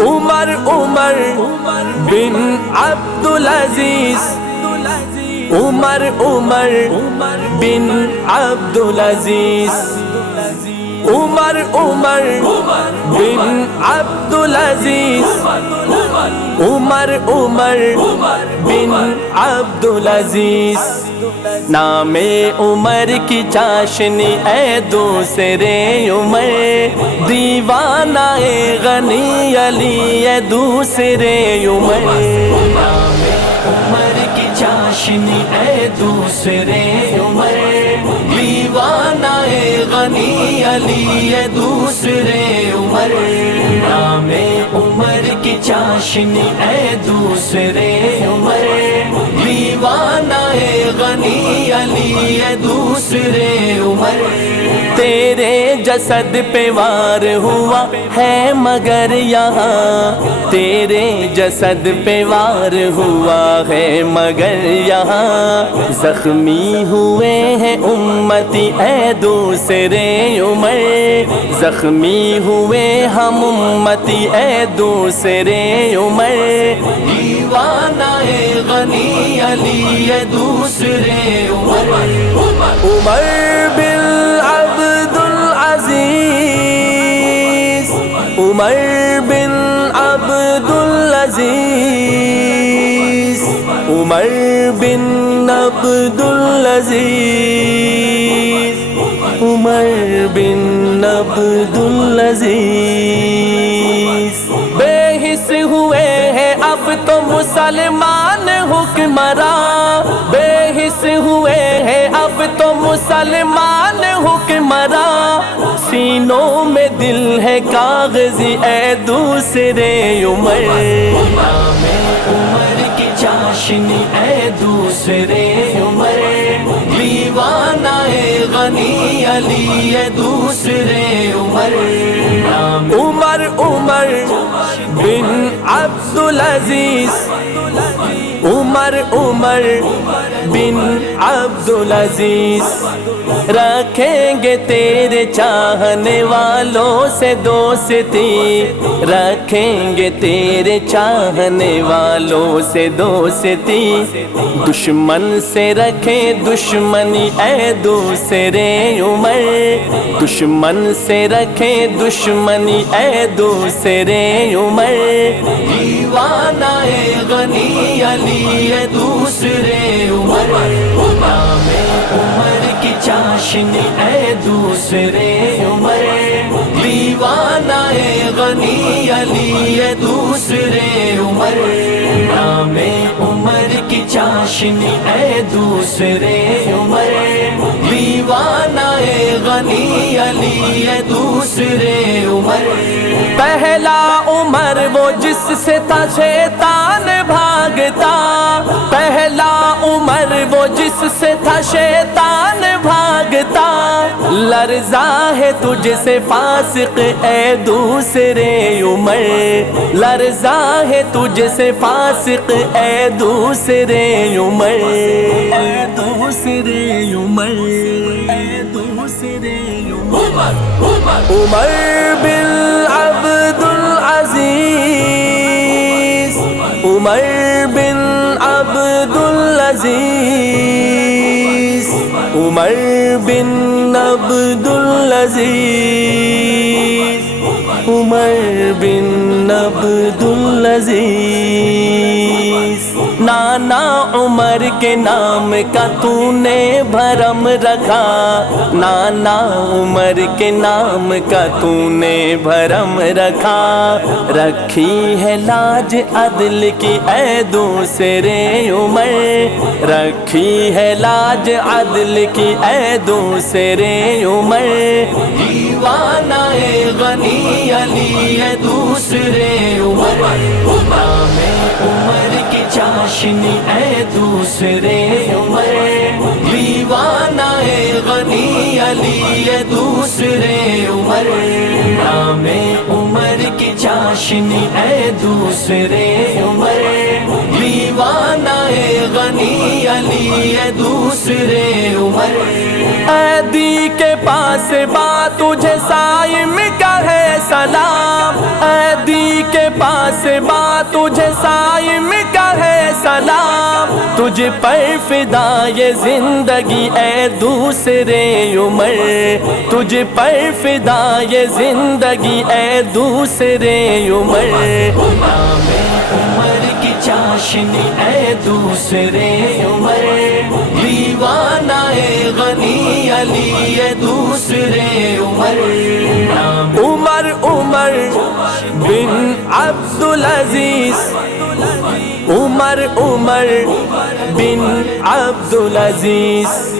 عمر بن عبدالعزیز، عمر بن عبدالعزیز، عمر بن عبدالعزیز، عمر بن عبدالعزیز۔ نام عمر کی چاشنی اے دوسرے عمر، دیوانہ غنی علی اے دوسرے عمر۔ نام عمر کی چاشنی اے دوسرے عمر، دیوانہ غنی علی اے دوسرے عمر۔ نام عمر کی چاشنی اے دوسرے عمر، دیوانہ غنی علی اے دوسرے عمر۔ تیرے جسد پہ وار ہوا ہے مگر یہاں، تیرے جسد پہ وار ہوا ہے مگر یہاں، زخمی ہوئے ہیں امتی اے دوسرے عمر، زخمی ہوئے ہم امتی اے دوسرے عمر۔ دیوانہ غنی علی اے دوسرے عمر۔ عمر بن عبدالعزیز، عمر بن عبدالعزیز، عمر بن عبدالعزیز، عمر بن عبدالعزیز۔ بے حس ہوئے ہیں اب تو مسلمان حکمراں، بے حس ہوئے ہیں اب تو مسلمان حکمراں، سینوں میں دل ہے کاغذی اے دوسرے عمر۔ نام عمر کی چاشنی اے دوسرے عمر، دیوانہ غنی علی اے دوسرے عمر۔ عمر بن عبدالعزیز، عمر بن عبدالعزیز۔ رکھیں گے تیرے چاہنے والوں سے دوستی، رکھیں گے تیرے چاہنے والوں سے دوستی، دشمن سے رکھیں دشمنی اے دوسرے عمر، دشمن سے رکھیں دشمنی اے دوسرے عمر۔ دیوانہ غنی علی اے دوسرے عمر۔ نام عمر کی چاشنی اے دوسرے عمر، دیوانہ غنی علی اے دوسرے عمر۔ نام عمر کی چاشنی اے دوسرے عمر، دیوانہ غنی علی اے دوسرے عمر۔ پہلا عمر وہ جس سے تھا شیطان بھاگتا، پہلا عمر وہ جس سے تھا شیطان بھاگتا، لرزا ہے تجھ سے فاسق اے دوسرے عمر، لرزا ہے تجھ سے فاسق اے دوسرے عمر، اے دوسرے عمر، اے دوسرے عمر۔ عمر بن عبدالعزیز، عمر بن عبدالعزیز، عمر بن عبدالعزیز، عمر بن عبدالعزیز۔ نانا عمر کے نام کا تو نے بھرم رکھا، نانا عمر کے نام کا تو نے بھرم رکھا، رکھی ہے لاج عدل کی اے دوسرے عمر، رکھی ہے لاج عدل کی اے دوسرے عمر۔ دیوانہ غنی علی اے دوسرے عمر۔ نام عمر کی چاشنی اے دوسرے عمر، دیوانہ غنی علی اے دوسرے عمر۔ نام عمر کی چاشنی اے دوسرے عمر، دیوانہ غنی علی اے دوسرے عمر۔ عیدی کے پاس بات تجھے صائم کا ہے سلام، عیدی کے پاس با تجھے سائم کا ہے سلام، تجھ پر فدا یہ زندگی اے دوسرے عمر، تجھ پر فدا یہ زندگی اے دوسرے عمر، نام عمر کی چاشنی اے دوسرے عمر، دیوانہ غنی علی اے دوسرے عمر، عمر عمر بن عبدالعزیز، عمر عمر بن عبدالعزیز۔